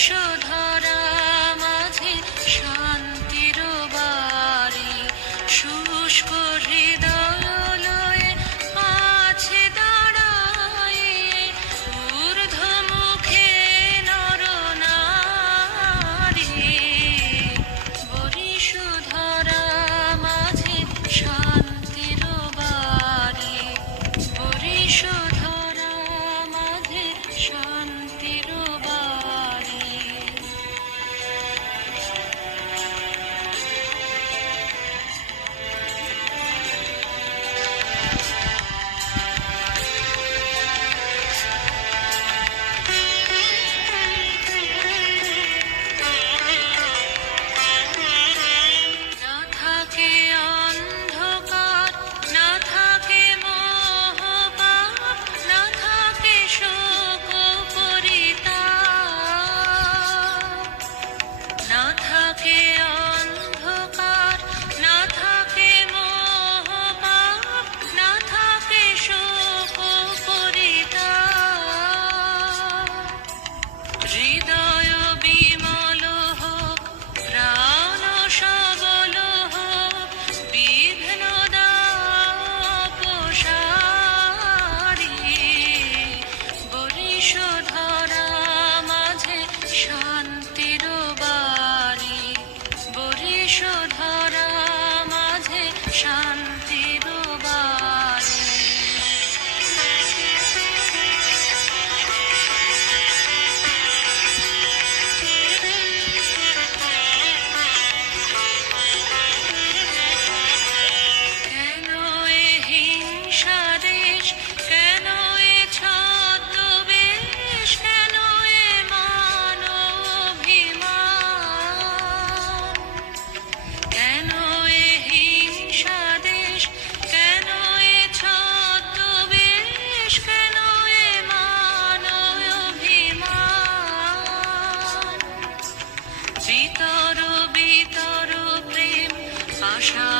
বিষধরা মাঝে শান্তির বাড়ি, শুষ্ক হৃদয় লয়ে আছে দাঁড়ায়ে, ঊর্ধ্বমুখে নরনারী। বরিশধরা মাঝে শান্তির বাড়ি, বরিশধরা মাঝে শান্তির বাড়ি। না থাকে অন্ধকার, না থাকে মোহপাপ, না থাকে শোক পরিতাপ। না থাকে অন্ধকার, না থাকে মোহপাপ, না থাকে শোক পরিতাপ। হৃদয় বিমল হোক, প্রাণ সবল হোক, বিঘ্ন দাপসারি। বরিশধরা মাঝে শান্তির বাড়ি, বরিশধরা মাঝে শান্তির বাড়ি। কেন এ হিংসা দেশ, কেন এ ছদ্মবেশ, কেন এ মান অভিমান? কেন এ হিংসা দেশ, কেন এ ছদ্মবেশ, কেন এ মান অভিমান? বিতর বিতর প্রেম আশা